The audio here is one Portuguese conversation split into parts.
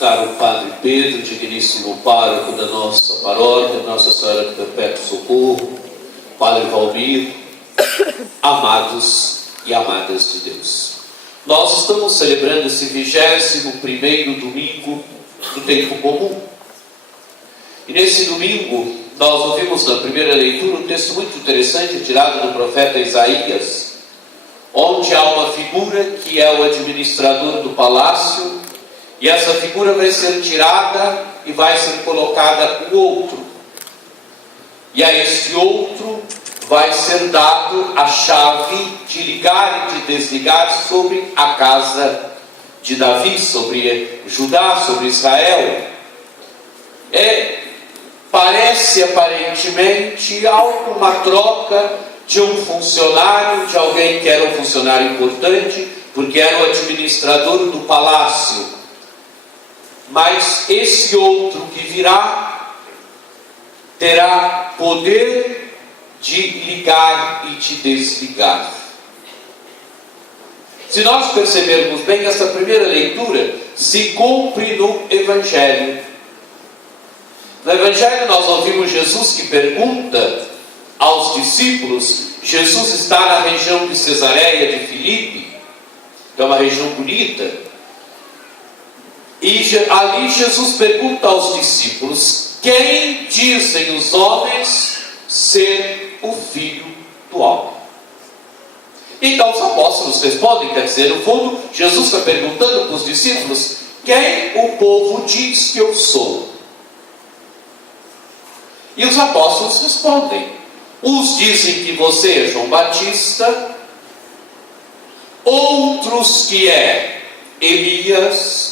caro Padre Pedro, digníssimo pároco da nossa paróquia, Nossa Senhora do Perpétuo Socorro, Padre Valmir, amados e amadas de Deus. Nós estamos celebrando esse 21º domingo do tempo comum. E nesse domingo, nós ouvimos na primeira leitura um texto muito interessante tirado do profeta Isaías, onde há uma figura que é o administrador do palácio, e essa figura vai ser tirada e vai ser colocada o outro. E a este outro vai ser dado a chave de ligar e de desligar sobre a casa de Davi, sobre Judá, sobre Israel. Parece aparentemente alguma troca de um funcionário, de alguém que era um funcionário importante, porque era o administrador do palácio. Mas esse outro que virá terá poder de ligar e de desligar. Se nós percebermos bem, essa primeira leitura se cumpre no Evangelho. No Evangelho nós ouvimos Jesus que pergunta aos discípulos. Jesus está na região de Cesareia de Filipe, que é uma região bonita, e ali Jesus pergunta aos discípulos: quem dizem os homens ser o Filho do Homem? Então os apóstolos respondem, quer dizer, no fundo, Jesus está perguntando para os discípulos: quem o povo diz que eu sou? E os apóstolos respondem: uns dizem que você é João Batista, outros que é Elias,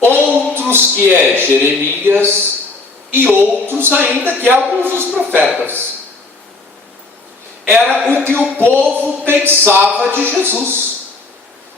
outros que é Jeremias, e outros ainda que é alguns dos profetas. Era o que o povo pensava de Jesus.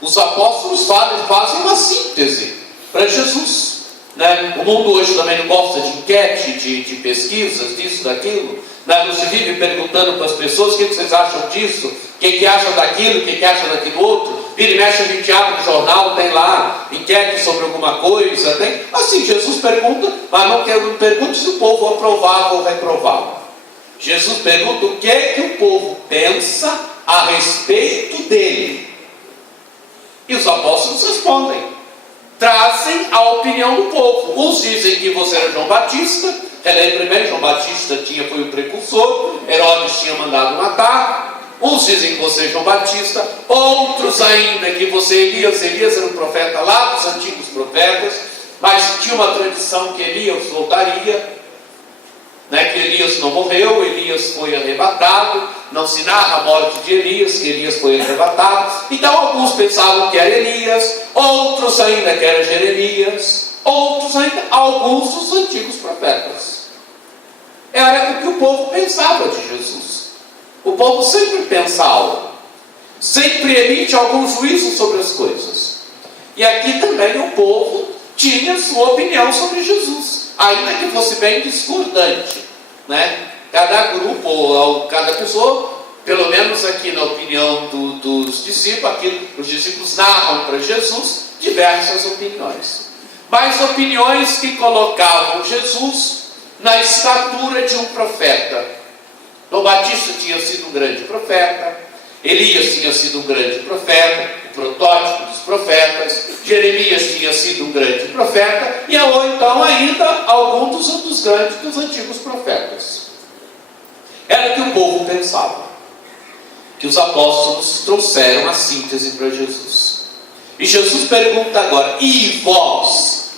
Os apóstolos fazem uma síntese para Jesus, né? O mundo hoje também não gosta de enquete, de pesquisas, disso, daquilo, né? Não se vive perguntando para as pessoas: o que vocês acham disso, o que acham daquilo, o que acham daquilo outro. Vira e mexe, a gente abre o jornal, tem lá enquete sobre alguma coisa, tem. Assim, Jesus pergunta, mas não pergunta se o povo aprovava ou reprovava. Jesus pergunta o que é que o povo pensa a respeito dele. E os apóstolos respondem, trazem a opinião do povo. Uns dizem que você era João Batista. Relembra bem, João Batista foi o precursor, Herodes tinha mandado matar. Uns dizem que você é João Batista, outros ainda que você é Elias. Elias era um profeta lá dos antigos profetas, mas tinha uma tradição que Elias voltaria, né? Que Elias não morreu, Elias foi arrebatado. Não se narra a morte de Elias, que Elias foi arrebatado. Então alguns pensavam que era Elias, outros ainda que era Jeremias, outros ainda, alguns dos antigos profetas. Era o que o povo pensava de Jesus. O povo sempre pensa algo, sempre emite algum juízo sobre as coisas. E aqui também o povo tinha sua opinião sobre Jesus, ainda que fosse bem discordante, né? Cada grupo, ou cada pessoa, pelo menos aqui na opinião dos discípulos, aqui os discípulos narram para Jesus diversas opiniões, mas opiniões que colocavam Jesus na estatura de um profeta. João Batista tinha sido um grande profeta, Elias tinha sido um grande profeta, o protótipo dos profetas, Jeremias tinha sido um grande profeta, e ou então ainda alguns dos grandes dos antigos profetas. Era o que o povo pensava, que os apóstolos trouxeram a síntese para Jesus. E Jesus pergunta agora: e vós,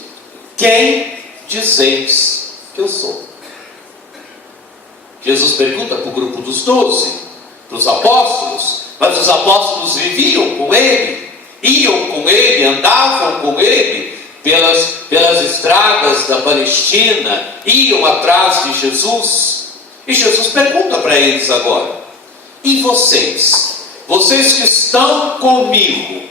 quem dizeis que eu sou? Jesus pergunta para o grupo dos 12, para os apóstolos, mas os apóstolos viviam com ele, iam com ele, andavam com ele pelas estradas da Palestina, iam atrás de Jesus. E Jesus pergunta para eles agora: e vocês? Vocês que estão comigo,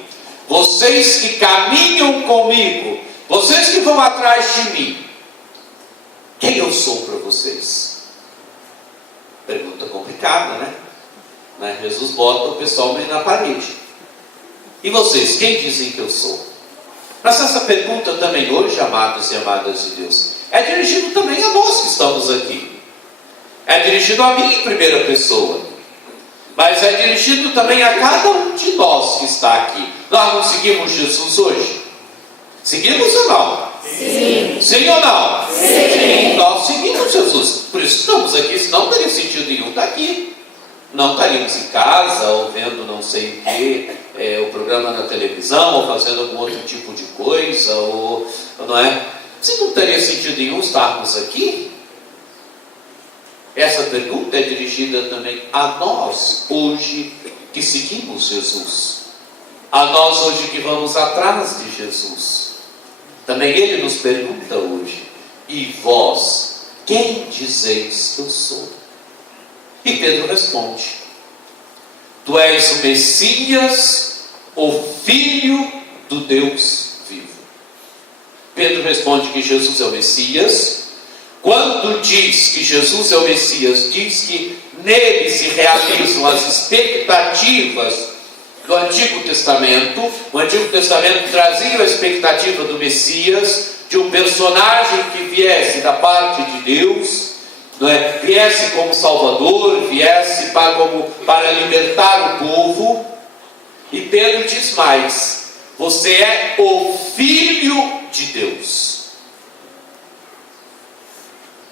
vocês que caminham comigo, vocês que vão atrás de mim, quem eu sou para vocês? Pergunta complicada, né? Jesus bota o pessoal meio na parede. E vocês, quem dizem que eu sou? Mas essa pergunta também hoje, amados e amadas de Deus, é dirigida também a nós que estamos aqui. É dirigido a mim em primeira pessoa. Mas é dirigido também a cada um de nós que está aqui. Nós não seguimos Jesus hoje? Seguimos ou não? Sim. Sim ou não? Sim. Nós seguimos Jesus. Por isso estamos aqui, senão não teria sentido nenhum estar aqui. Não estaríamos em casa, ou vendo não sei o que, o programa na televisão, ou fazendo algum outro tipo de coisa, ou não é? Se não teria sentido nenhum estarmos aqui. Essa pergunta é dirigida também a nós hoje que seguimos Jesus. A nós hoje que vamos atrás de Jesus. Também Ele nos pergunta hoje: e vós, quem dizeis que eu sou? E Pedro responde: tu és o Messias, o Filho do Deus vivo. Pedro responde que Jesus é o Messias. Quando diz que Jesus é o Messias, diz que nele se realizam as expectativas do Antigo Testamento. O Antigo Testamento trazia a expectativa do Messias, de um personagem que viesse da parte de Deus, não é? Viesse como Salvador, viesse para libertar o povo. E Pedro diz mais: você é o Filho de Deus.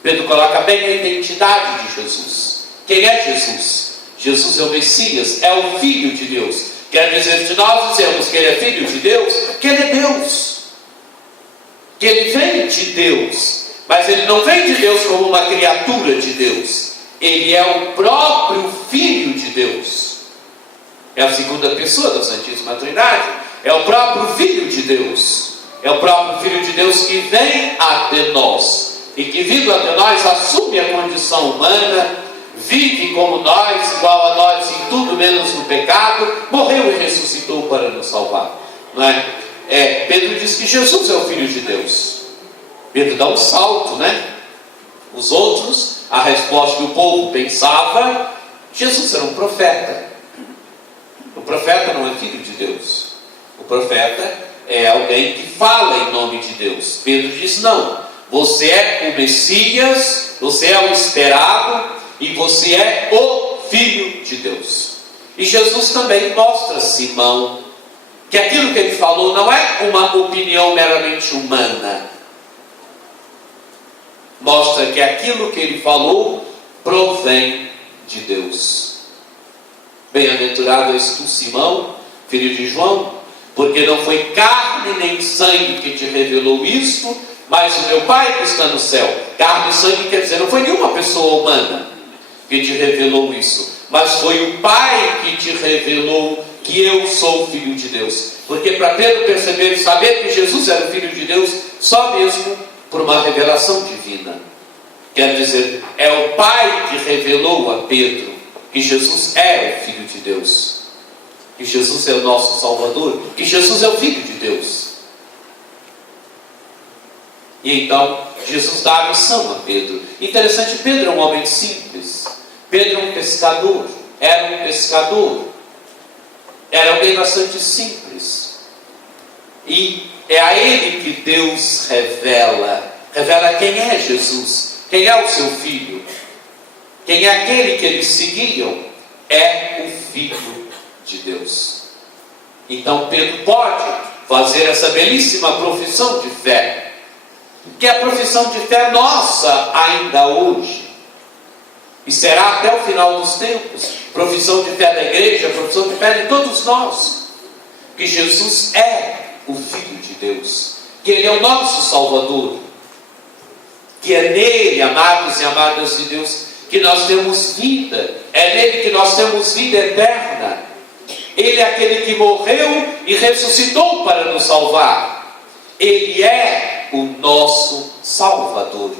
Pedro coloca bem a identidade de Jesus. Quem é Jesus? Jesus é o Messias, é o Filho de Deus. Quer dizer, se nós dizemos que Ele é Filho de Deus, que Ele é Deus, que Ele vem de Deus. Mas Ele não vem de Deus como uma criatura de Deus. Ele é o próprio Filho de Deus. É a segunda pessoa da Santíssima Trindade. É o próprio Filho de Deus. É o próprio Filho de Deus que vem até nós. E que vindo até nós assume a condição humana, vive como nós, igual a nós em tudo menos no pecado, morreu e ressuscitou para nos salvar. Não é? Pedro diz que Jesus é o Filho de Deus. Pedro dá um salto, né? Os outros, a resposta que o povo pensava: Jesus era um profeta. O profeta não é filho de Deus. O profeta é alguém que fala em nome de Deus. Pedro diz: não. Você é o Messias, você é o esperado, e você é o Filho de Deus. E Jesus também mostra a Simão que aquilo que ele falou não é uma opinião meramente humana. Mostra que aquilo que ele falou provém de Deus. Bem-aventurado és tu, Simão, filho de João, porque não foi carne nem sangue que te revelou isto, mas o meu Pai que está no céu. Carne e sangue quer dizer, não foi nenhuma pessoa humana que te revelou isso, mas foi o Pai que te revelou que eu sou o Filho de Deus. Porque para Pedro perceber e saber que Jesus era o Filho de Deus, só mesmo por uma revelação divina. Quer dizer, é o Pai que revelou a Pedro que Jesus é o Filho de Deus, que Jesus é o nosso Salvador, que Jesus é o Filho de Deus. E então, Jesus dá a missão a Pedro. Interessante, Pedro é um homem simples. Pedro é um pescador. Era um pescador. Era alguém bastante simples. E é a ele que Deus revela. Revela quem é Jesus. Quem é o seu Filho. Quem é aquele que eles seguiam. É o Filho de Deus. Então Pedro pode fazer essa belíssima profissão de fé, que é a profissão de fé nossa ainda hoje, e será até o final dos tempos, profissão de fé da igreja, profissão de fé de todos nós, que Jesus é o Filho de Deus, que Ele é o nosso Salvador, que é nele, amados e amadas de Deus, que nós temos vida, é nele que nós temos vida eterna. Ele é aquele que morreu e ressuscitou para nos salvar. Ele é o nosso Salvador.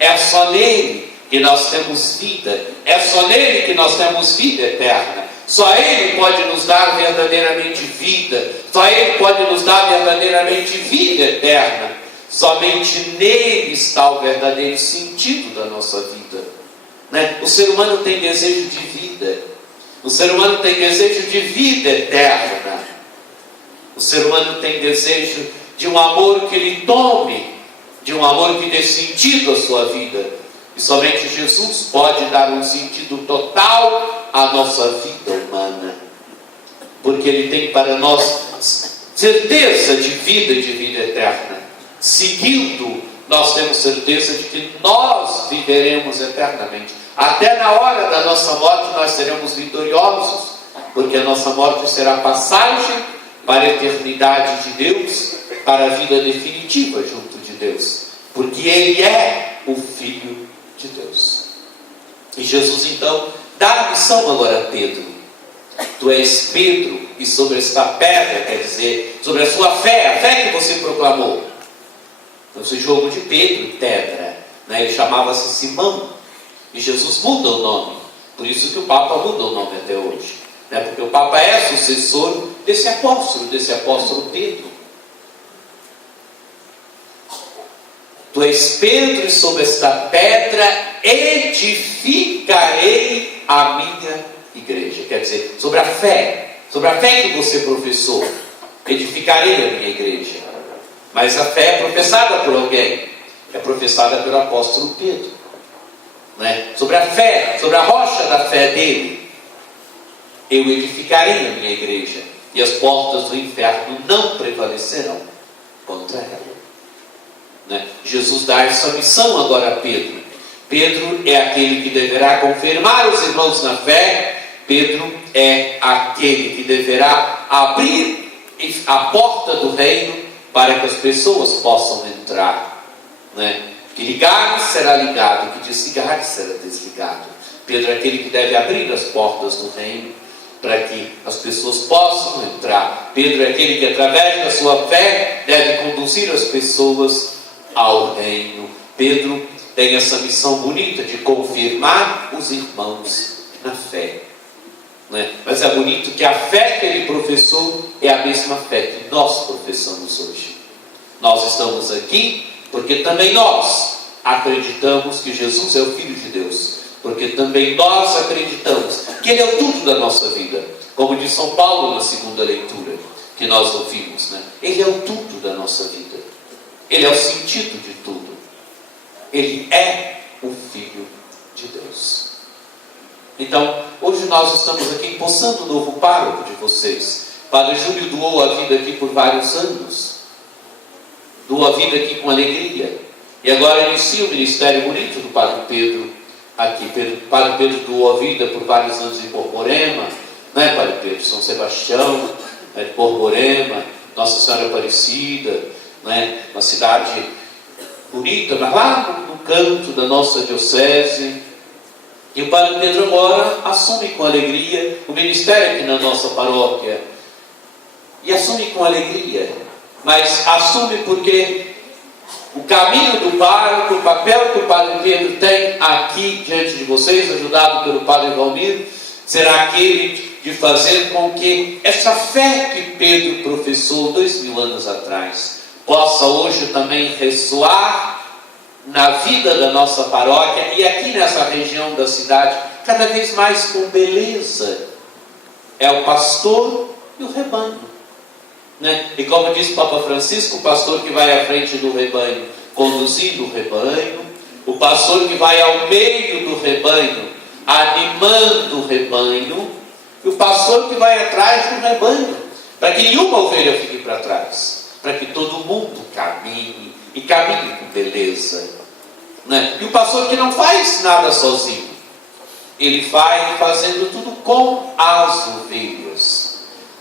É só nele que nós temos vida. É só nele que nós temos vida eterna. Só Ele pode nos dar verdadeiramente vida. Só Ele pode nos dar verdadeiramente vida eterna. Somente nele está o verdadeiro sentido da nossa vida, né? O ser humano tem desejo de vida. O ser humano tem desejo de vida eterna. O ser humano tem desejo de um amor que lhe tome, de um amor que dê sentido à sua vida. E somente Jesus pode dar um sentido total à nossa vida humana. Porque Ele tem para nós certeza de vida eterna. Seguindo, nós temos certeza de que nós viveremos eternamente. Até na hora da nossa morte nós seremos vitoriosos, porque a nossa morte será passagem para a eternidade de Deus, para a vida definitiva junto de Deus, porque Ele é o Filho de Deus. E Jesus então dá a missão agora a Pedro. Tu és Pedro, e sobre esta pedra, quer dizer, sobre a sua fé, a fé que você proclamou. Então, esse jogo de Pedro e pedra, né? Ele chamava-se Simão, e Jesus muda o nome. Por isso que o Papa muda o nome até hoje, né? Porque o Papa é sucessor desse apóstolo Pedro. Tu és Pedro, e sobre esta pedra edificarei a minha igreja. Quer dizer, sobre a fé que você professou, edificarei a minha igreja. Mas a fé é professada por alguém, é professada pelo apóstolo Pedro, né? Sobre a fé, sobre a rocha da fé dele, eu edificarei a minha igreja, e as portas do inferno não prevalecerão contra ela, né? Jesus dá essa missão agora a Pedro. Pedro é aquele que deverá confirmar os irmãos na fé. Pedro é aquele que deverá abrir a porta do reino para que as pessoas possam entrar, né? Que ligar será ligado, que desligar será desligado. Pedro é aquele que deve abrir as portas do reino para que as pessoas possam entrar. Pedro é aquele que, através da sua fé, deve conduzir as pessoas ao reino. Pedro tem essa missão bonita de confirmar os irmãos na fé, né? Mas é bonito que a fé que ele professou é a mesma fé que nós professamos hoje. Nós estamos aqui porque também nós acreditamos que Jesus é o Filho de Deus, porque também nós acreditamos que Ele é o tudo da nossa vida, como diz São Paulo na segunda leitura que nós ouvimos, né? Ele é o tudo da nossa vida, Ele é o sentido de tudo, Ele é o Filho de Deus. Então, hoje nós estamos aqui empossando o novo pároco de vocês. Padre Júlio doou a vida aqui por vários anos, doou a vida aqui com alegria, e agora inicia o ministério bonito do Padre Pedro aqui. Padre Pedro doou a vida por vários anos em Borborema, né, Padre Pedro? São Sebastião, né, de Borborema, Nossa Senhora Aparecida, né, uma cidade bonita, mas lá no canto da nossa diocese. E o Padre Pedro agora assume com alegria o ministério aqui na nossa paróquia. E assume com alegria, mas assume porque o caminho do pároco, o papel que o Padre Pedro tem aqui diante de vocês, ajudado pelo Padre Valmir, será aquele de fazer com que essa fé que Pedro professou 2000 anos atrás possa hoje também ressoar na vida da nossa paróquia e aqui nessa região da cidade, cada vez mais com beleza. É o pastor e o rebanho, né? E como diz o Papa Francisco, o pastor que vai à frente do rebanho, conduzindo o rebanho, o pastor que vai ao meio do rebanho, animando o rebanho, e o pastor que vai atrás do rebanho, para que nenhuma ovelha fique para trás, para que todo mundo caminhe, e caminhe com beleza, né? E o pastor que não faz nada sozinho, ele vai fazendo tudo com as ovelhas,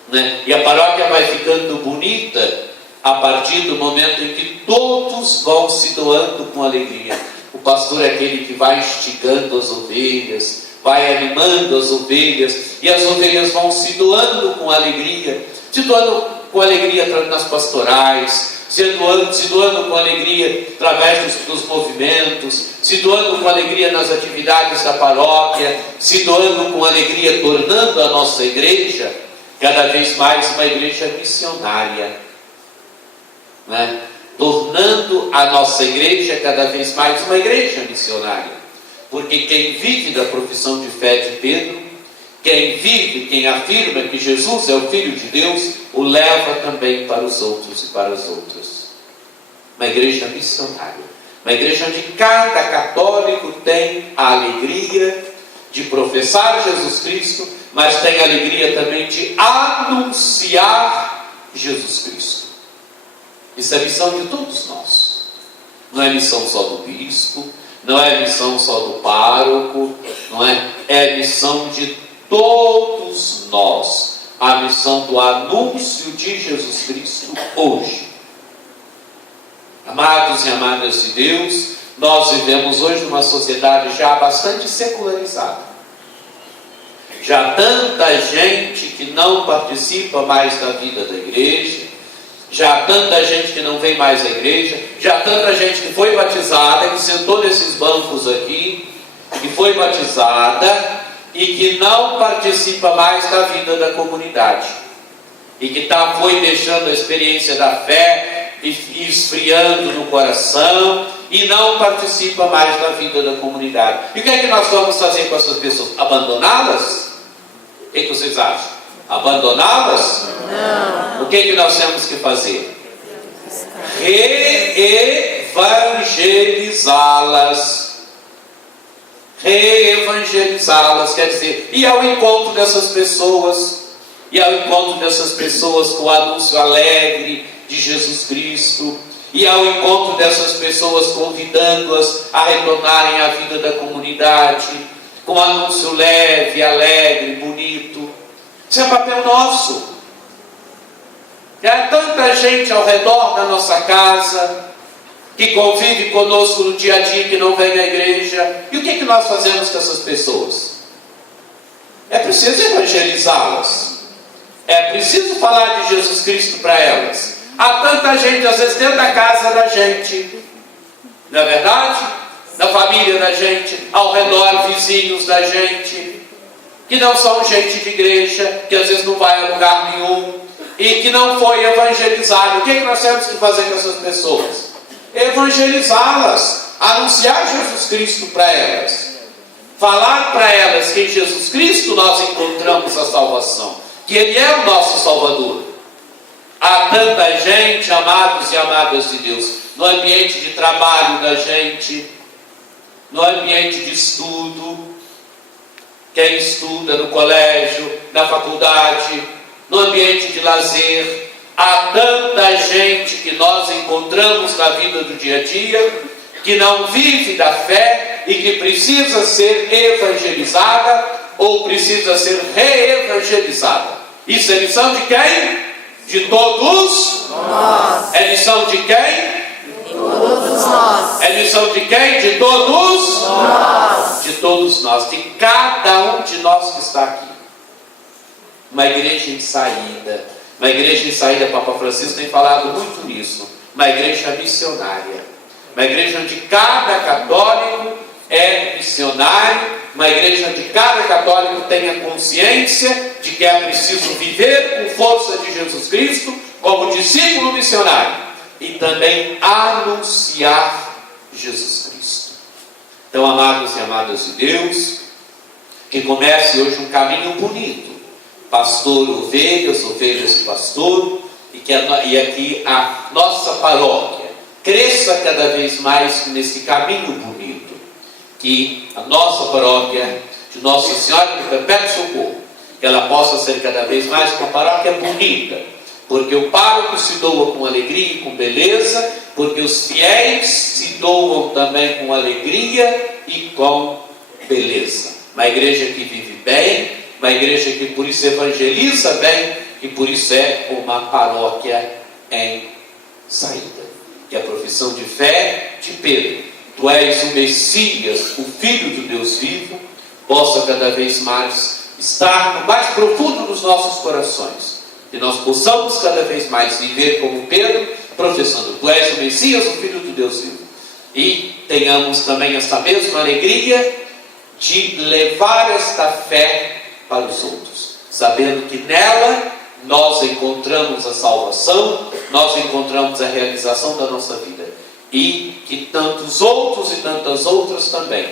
né? E a paróquia vai ficando bonita a partir do momento em que todos vão se doando com alegria. O pastor é aquele que vai instigando as ovelhas, vai animando as ovelhas, e as ovelhas vão se doando com alegria, se doando com alegria nas pastorais, se doando com alegria através dos movimentos, se doando com alegria nas atividades da paróquia, se doando com alegria, tornando a nossa igreja cada vez mais uma igreja missionária, né? Tornando a nossa igreja cada vez mais uma igreja missionária, porque quem vive da profissão de fé de Pedro, quem vive, quem afirma que Jesus é o Filho de Deus, o leva também para os outros e para as outras. Uma igreja missionária, uma igreja onde cada católico tem a alegria de professar Jesus Cristo, mas tem a alegria também de anunciar Jesus Cristo. Isso é missão de todos nós. Não é missão só do bispo, não é missão só do pároco, não é? É missão de todos nós. A missão do anúncio de Jesus Cristo hoje. Amados e amadas de Deus, nós vivemos hoje numa sociedade já bastante secularizada. Já tanta gente que não participa mais da vida da igreja, já tanta gente que não vem mais à igreja, já tanta gente que foi batizada, que sentou nesses bancos aqui, que foi batizada e que não participa mais da vida da comunidade, e que foi deixando a experiência da fé e esfriando no coração e não participa mais da vida da comunidade. E o que é que nós vamos fazer com essas pessoas? Abandoná-las? O que vocês acham? Abandoná-las? Não. O que nós temos que fazer? Reevangelizá-las. Reevangelizá-las, quer dizer, ir ao encontro dessas pessoas, ir ao encontro dessas pessoas com o anúncio alegre de Jesus Cristo, ir ao encontro dessas pessoas convidando-as a retornarem à vida da comunidade, com um anúncio leve, alegre, bonito. Isso é papel nosso. Há tanta gente ao redor da nossa casa que convive conosco no dia a dia, que não vem à igreja. E o que nós fazemos com essas pessoas? É preciso evangelizá-las. É preciso falar de Jesus Cristo para elas. Há tanta gente, às vezes, dentro da casa da gente, não é verdade? Da família da gente, ao redor, vizinhos da gente, que não são gente de igreja, que às vezes não vai a lugar nenhum, e que não foi evangelizado. O que nós temos que fazer com essas pessoas? Evangelizá-las, anunciar Jesus Cristo para elas, falar para elas que em Jesus Cristo nós encontramos a salvação, que Ele é o nosso Salvador. Há tanta gente, amados e amadas de Deus, no ambiente de trabalho da gente, no ambiente de estudo, quem estuda no colégio, na faculdade, no ambiente de lazer. Há tanta gente que nós encontramos na vida do dia a dia, que não vive da fé e que precisa ser evangelizada ou precisa ser reevangelizada. Isso é missão de quem? De todos nós. É missão de quem? De todos nós. É missão de quem? De todos nós. De todos nós, de cada um de nós que está aqui. Uma igreja em saída. Uma igreja em saída, Papa Francisco tem falado muito nisso. Uma igreja missionária. Uma igreja onde cada católico é missionário. Uma igreja onde cada católico tem a consciência de que é preciso viver com força de Jesus Cristo como discípulo missionário. E também anunciar Jesus Cristo. Então, amados e amadas de Deus, que comece hoje um caminho bonito. Pastor, ovelhas, ovelhas e pastor, e que aqui a nossa paróquia cresça cada vez mais nesse caminho bonito, que a nossa paróquia de Nossa Senhora do Perpétuo Socorro, que ela possa ser cada vez mais uma paróquia bonita, porque o pároco se doa com alegria e com beleza, porque os fiéis se doam também com alegria e com beleza. Uma igreja que vive bem, uma igreja que por isso evangeliza bem e por isso é uma paróquia em saída. Que a profissão de fé de Pedro, tu és o Messias, o Filho do Deus vivo, possa cada vez mais estar no mais profundo dos nossos corações. Que nós possamos cada vez mais viver como Pedro, professando, tu és o Messias, o Filho do Deus vivo. E tenhamos também essa mesma alegria de levar esta fé para os outros, sabendo que nela nós encontramos a salvação, nós encontramos a realização da nossa vida, e que tantos outros e tantas outras também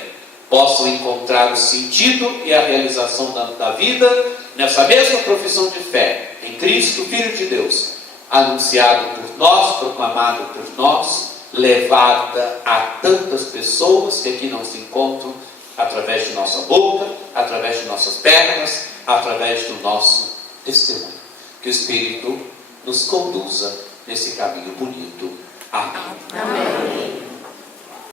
possam encontrar o sentido e a realização da vida nessa mesma profissão de fé, em Cristo, Filho de Deus, anunciado por nós, proclamado por nós, levada a tantas pessoas que aqui não se encontram, através de nossa boca, através de nossas pernas, através do nosso testemunho. Que o Espírito nos conduza nesse caminho bonito. Amém. Amém.